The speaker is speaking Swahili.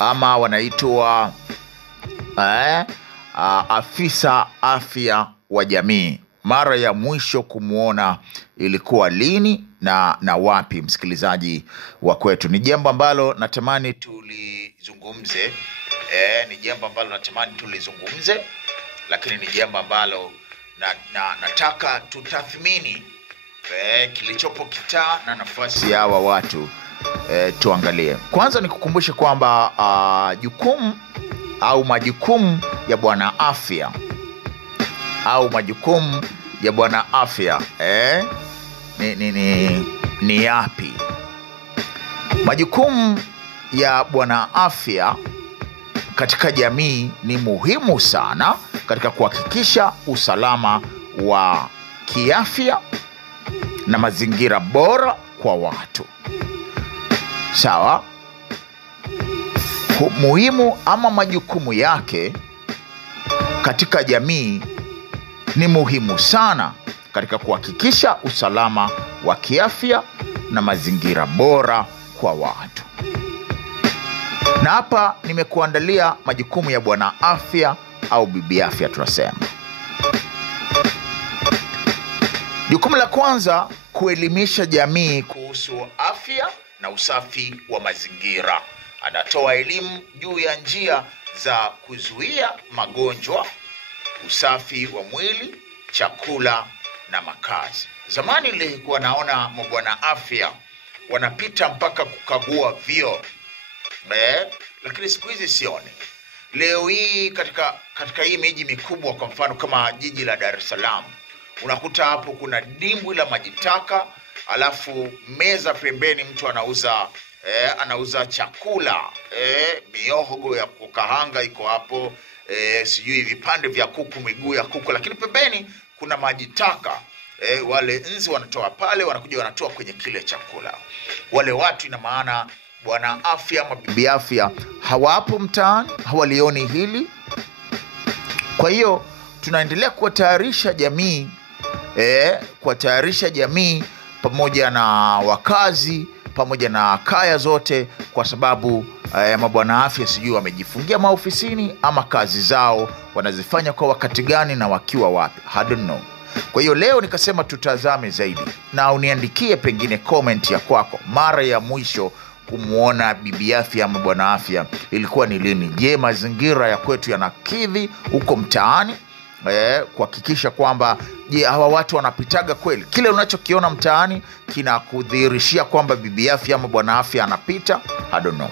ama wanaitwa afisa afya wa jamii. Mara ya mwisho kumuona ilikuwa lini na wapi, msikilizaji wa kwetu? Ni jambo ambalo natamani tulizungumze. Lakini ni jambo ambalo nataka tutathmini kilichopo kitaa na nafasi ya hawa watu. Tuangalie. Kwanza nikukumbushe kwamba jukumu au majukumu ya bwana afya ni yapi? Majukumu ya bwana afya katika jamii ni muhimu sana katika kuhakikisha usalama wa kiafya na mazingira bora kwa watu. Sawa? Muhimu ama majukumu yake katika jamii ni muhimu sana katika kuhakikisha usalama wa kiafya na mazingira bora kwa watu. Na hapa nimekuandalia majukumu ya bwana afya au bibi afya tunasema. Jukumu la kwanza, kuelimisha jamii kuhusu afya na usafi wa mazingira. Anatoa elimu juu ya njia za kuzuia magonjwa, usafi wa mwili, chakula na makazi. Zamani nilikuwa naona mabwana afya wanapita mpaka kukagua vyoo. Lakini siku hizi sioni. Leo hii katika hii miji mikubwa, kwa mfano kama jiji la Dar es Salaam, unakuta hapo kuna dimbwi la maji taka, alafu meza pembeni mtu anauza chakula, mihogo ya kukahanga iko hapo, sijui vipande vya kuku, miguu ya kuku, lakini pembeni kuna maji taka. Wale nzi wanatoa pale, wanakuja wanatoa kwenye kile chakula. Wale watu, ina maana bwana afya ama bibi afya hawapo mtaani, hawalioni hili. Kwa hiyo tunaendelea kuwatayarisha jamii pamoja na wakazi pamoja na kaya zote, kwa sababu mabwana afya sijui wamejifungia maofisini ama kazi zao wanazifanya kwa wakati gani na wakiwa wapi, I don't know. Kwa hiyo leo nikasema tutazame zaidi, na uniandikie pengine comment ya kwako, mara ya mwisho kumuona bibi afya ama bwana afya ilikuwa ni lini? Je, mazingira ya kwetu yanakidhi huko mtaani kuhakikisha kwamba hawa watu wanapitaga kweli? Kile unachokiona mtaani kinakudhihirishia kwamba bibi afya ama bwana afya anapita? I don't know.